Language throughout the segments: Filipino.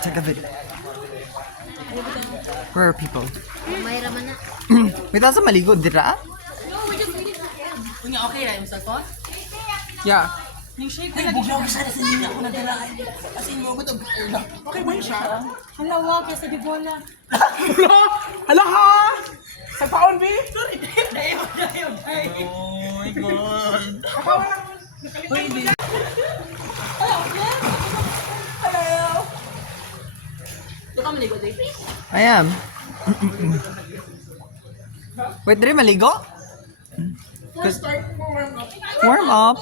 Take a video. Where are people? May raman na. May tasa maligo, dira? Kunya okay na yung cellphone? Yeah. Yung shake na buglaw sa hindi ako nadala. Kasi mo ko to. Okay ba siya? Hala wa kasi di bola. Hala ha! Sa paon, B? Sorry, dayo. Oh my god. Uy, di. Hello! Ito ka maligo, Dave? I am. Wait, diri maligo? First start mo warm up. Warm up.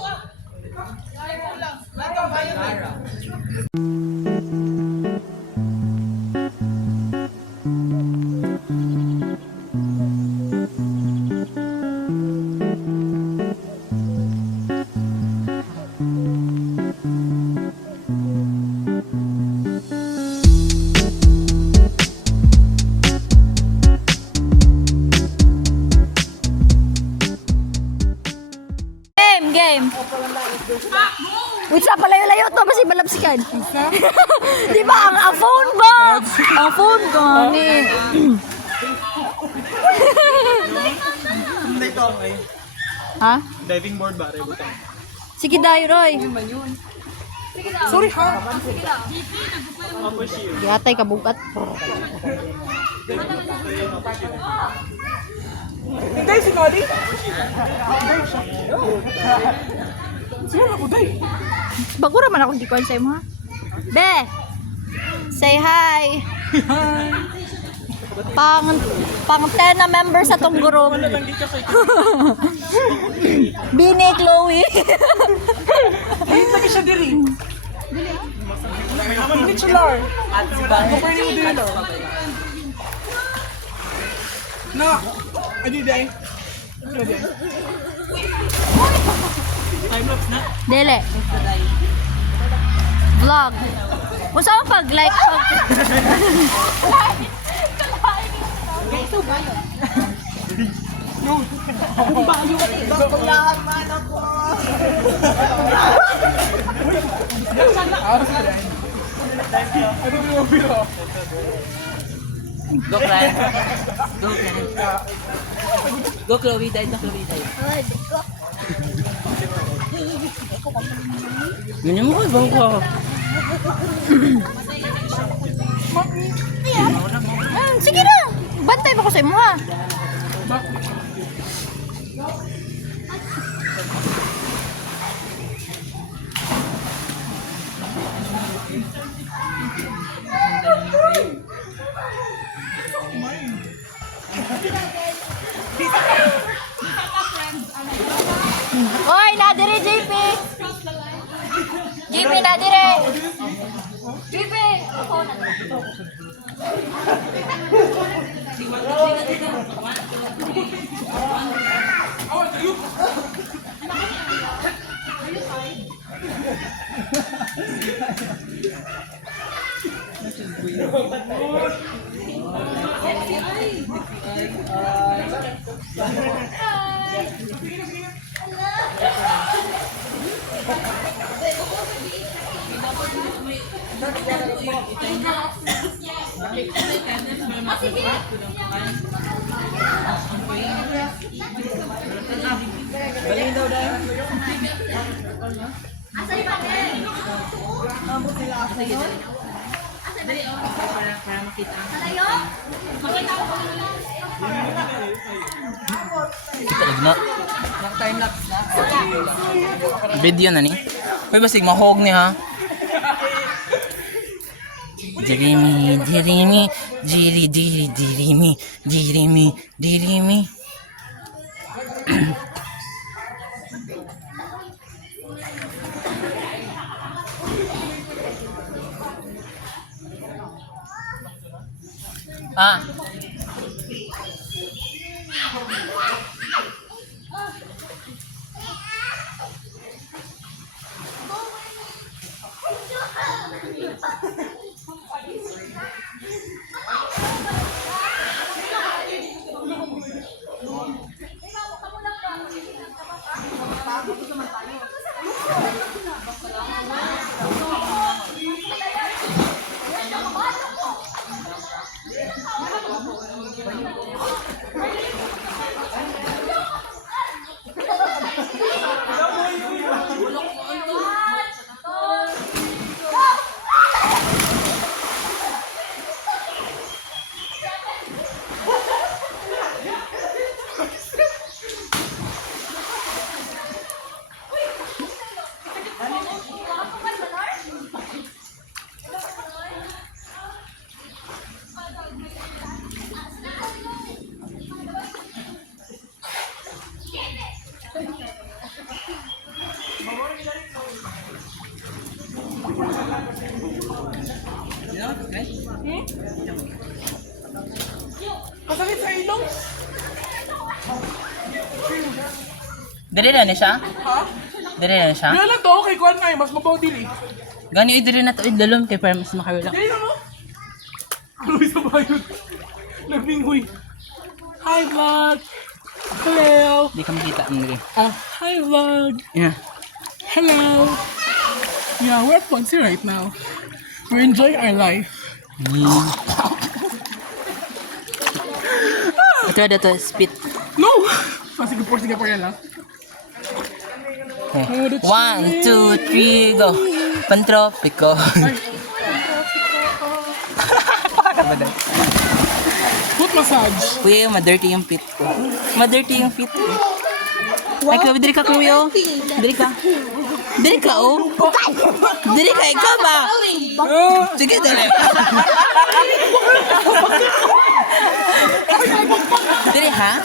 Game. Wait sa palayo-layo to kasi malapsikan. Di ba ang phone ba? Ang phone ko ni. Hindi ko okay. Ha? Diving board ba? Rebutang. Sige dayo Roy. Sorry ha! Yatay ka bugat. Hindi, si Nodi? Sino na ko, day? Bagura man ako gikuan sa imo ha. Be. Say hi. Pang 10 na member sa tong group. Bini Chloe. Ay, lagi siya diri. Hindi siya lar. Bukay ni mo diri lar. Na! Adi day. Ano day? Dele. Vlog. Usa mo pag-like pag Bakulaan man ako! Ano mo biro? Go, Clan. Go, Clan. Go, Chloe. Dahil na Chloe. Dahil. Ganyan mo kayo bang ko? sige na. Bantay mo ko sa imo ha. Oy, nadire JP. JP nadire. JP. Galing daw dahil. Para makita. Talaga na. Time lapse na. Video na ni. Hoy basig mahog ni ha. Dirimi, dirimi, diri, diri, dirimi, dirimi, dirimi. Ah. Masakit sa ilong? Dili na siya? Ha? Dili na siya? Dili lang to, okay, kuhan nga mas mabaw dili. Gani ay dili na to idlolom kay para mas makawala. Dili na mo? Ano sa bayot? Nagminghoy. Hi vlog! Hello! Di ka makita Andre. Hi vlog! Yeah. Hello! Yeah, we're at Ponce right now. We're enjoying our life. Ito na to spit. No! Sige po yan lang. Okay. 1, 2, 3, go. Pantropico. Foot massage. Kuya, ma-dirty yung pit ko. Ma-dirty yung pit ko. Ay, Chloe, diri ka, Chloe, oh. Diri ka. Diri ka, oh. Diri ka, ikaw ba? Sige, dali. Diri, ha?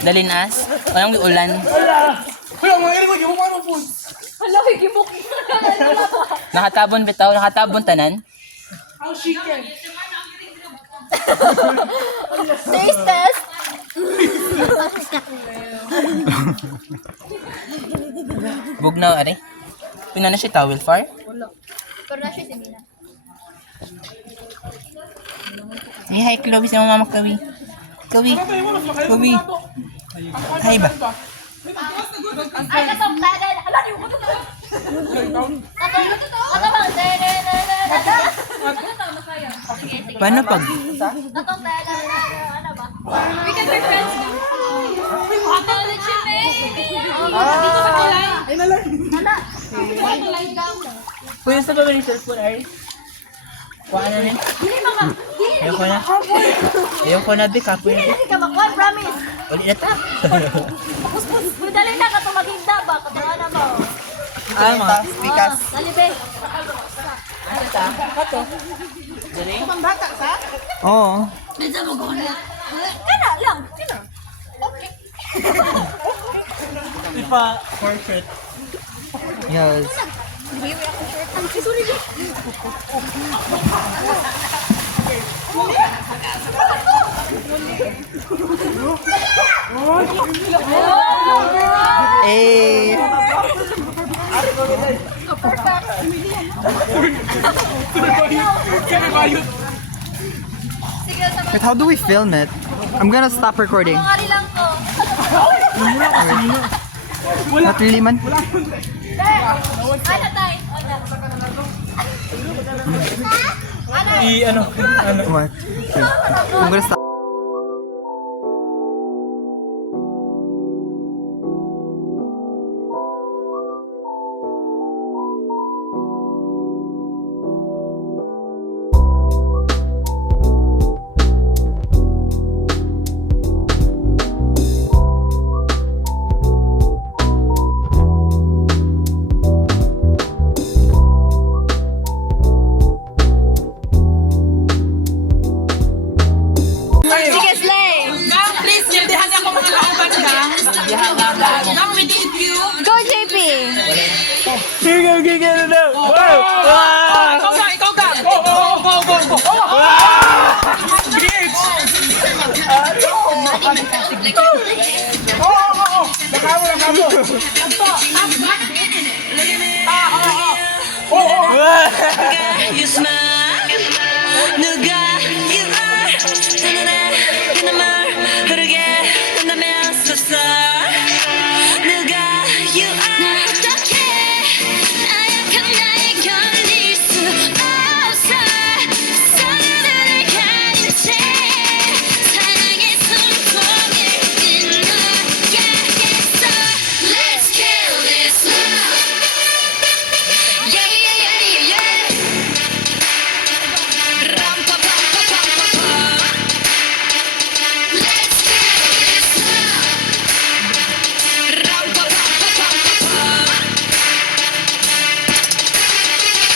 Dalinas? Walang ulan. Kaya mga ilig mo paano food? Hala, higimok. Nakatabon bitaw, nakatabon tanan. How chicken? Taste test. Bugnaw, are. Pina na siya towel far? Pero na siya sinina. Say hi, Chloe, sa mama Chloe. Chloe. Chloe. Hi ba? Ay, katong tayo. Hala, di mo ito. Paano pag? We can be friends. Kuya, sa ba yung cellphone, Ari? Kuha na rin. Ayoko na. Ayoko na, Bik. Kapoy na. Hindi ka makuha, promise. Ulit na ta. Dali na ka itong maghinda ba? Katuwa na mo. Mga speakers. Dalibe. Dali? Oo. Kana lang. Sino? Ipa, portrait. Yes. Ang sorry. Eh. Kinabayot. Sige, sa Wait, how do we film it? I'm gonna stop recording. mga ari lang ko. Not really, man. Ano tayo? Ano? What? Okay. I'm gonna stop. Okay, get it out. Ikaw ka! Go! You smile 누가 you are 그는 말 흐르게 한다면서 누가 you are 어떻게 나약한 나에 견딜 수 없어 서로를 가린 채 사랑의 숨통을 끊어야겠어 Let's kill this love Yeah, yeah, yeah, yeah, yeah. Ram pa pa pa pa pa pa. Let's kill this love. Ram pa pa pa pa pa pa.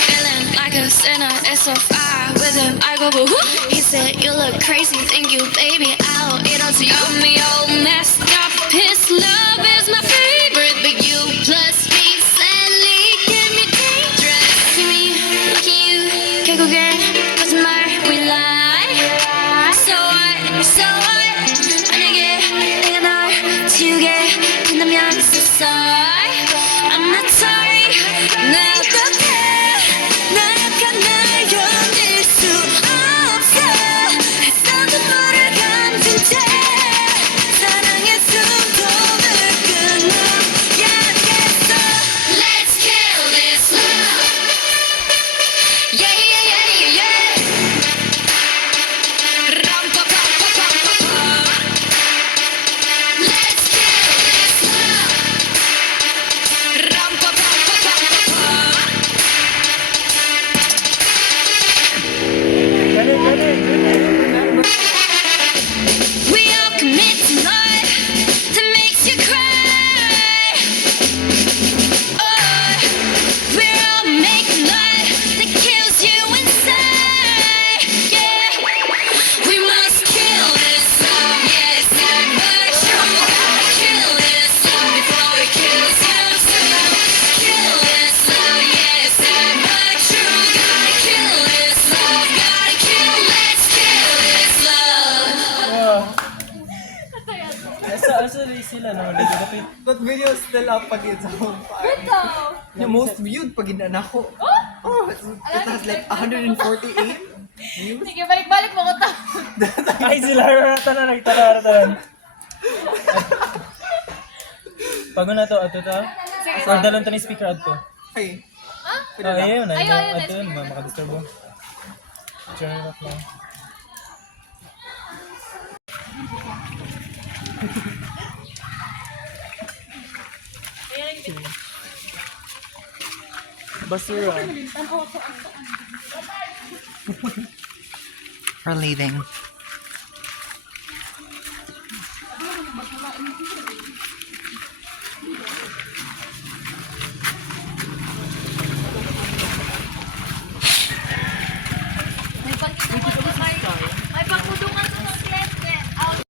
Feeling like a sinner, it's so far with him. I go boo. He said you look crazy, think you baby out. It all yummy, all messed up. His love is my favorite, but you plus me sadly give me dangerous. See me, look at you, 결국엔 거짓말 we lie. So what? 만약에 내가 널 지우게 된다면 so sorry. I'm not sorry. 나 어떡해? 나약한 날 견딜 수 없어. 했던 눈물을 감춘 채 사랑의 숨통을 끊어야겠어. Let's kill this love. Yeah, yeah, yeah, yeah, yeah. Ram pa pa pa pa pa pa. Let's kill this love. Ram pa pa pa pa pa pa. We all commit to love that makes you cry. Oh, we're all making love that kills you inside. Yeah, we must kill this love. Yeah, it's sad but true. Gotta kill this love before it kills you. So kill this love. Yeah, it's sad but true. Gotta kill this love. Gotta kill. Let's kill this love. Asa sila no? That video is still up pag it's home. Yung most viewed pag inana ko. Oh, it has like 148 views. Sige, balik-balik mo ko to. Ay, sila rata na nagtararatan. Pag na to, ato to. Or dalon to ni speaker ato. Hey, Ayun na. Ayun, ayun, Ato yun, makadisturbo. Turn it off lang. Basura. we're leaving.